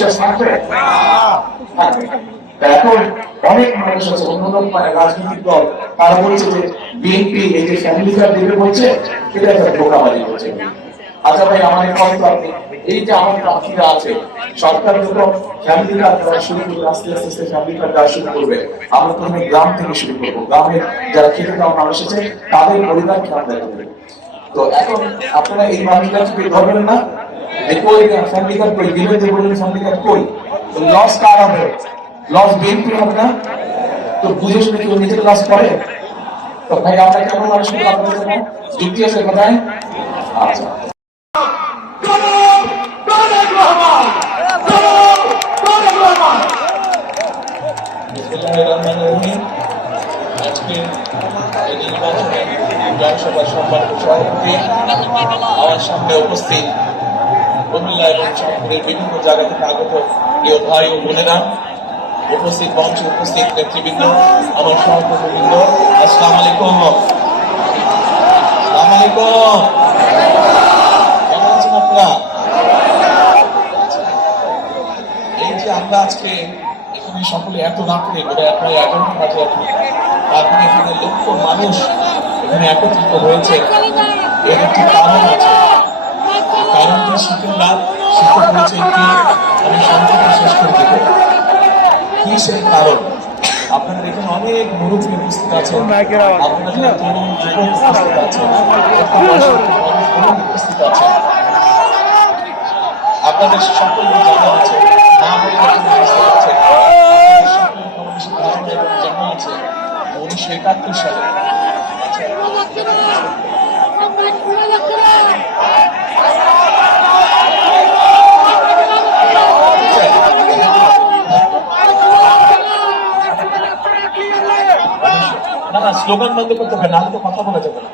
বিশ্বাস থাকবে? এখন অনেক মানুষ আছে অন্য রাজনৈতিক দল, তারা বলছে যে বিএনপি এই যে ফ্যামিলি কার্ড দেবে বলছে, এটা একটা ধোঁকাবাজি করছে। আচ্ছা ভাই, আমার কথা আপনি, এই যে আমার প্রার্থীরা আছে, সরকার যখন ফ্যামিলি কার্ড দেওয়া শুরু করবে, আস্তে আস্তে আস্তে ফ্যামিলি কার্ড দেওয়া শুরু করবে, আমরা প্রথমে গ্রাম থেকে শুরু করবো। গ্রামের যারা খেতে খাওয়া মানুষ আছে, তাদের পরিবারকে আমরা দেখবো। তো এখন আপনারা এই মানুষটা কি ধরবেন না? কই ফ্যামিলি কার্ড কই দিলে যে বললেন ফ্যামিলি কার্ড কই? লস কার হবে? লস বিএনপি হবে না? তো বুঝে শুনে কেউ নিজের লস করে? তো ভাই আমরা কেমন মানুষকে আপনাদের জন্য যুক্তি আছে কোথায়? আচ্ছা, আজকে এই নির্বাচনে জনসভার সম্মানিত সভাপতি, আমার সামনে উপস্থিত কুমিল্লা এবং চাঁদপুরের বিভিন্ন জায়গা থেকে আগত প্রিয় ভাই ও বোনেরা, উপস্থিত মঞ্চে উপস্থিত নেতৃবৃন্দ, আমার সহকর্মীবৃন্দ, আসসালামু আলাইকুম। আসসালামু আলাইকুম। কেমন আছেন আপনারা? এই যে আমরা আজকে এখানে সকলে এত রাত্রে প্রায় 11টা বাজে এখন, তারপরে এখানে লক্ষ মানুষ এখানে একত্রিত হয়েছে, এর একটি কারণ আছে। কারণটি শীতের রাত, শীতে পড়েছে একটি, আমি সংক্ষেপে শেষ করে দেব। কি সেই কারণ? আপনাদের এখানে অনেক মুরব্বী উপস্থিত আছেন, আপনারা যারা তরুণ যুবক উপস্থিত আছেন, উপস্থিত আছেন, আপনাদের সকলকে জানা আছে, মা বোনেরা উপস্থিত আছেন, সকলের কম বেশি ধারণা এবং জানা আছে 1971 সালে না স্লোগান বন্ধ করতে হবে, না তো কথা বলা যাবে না।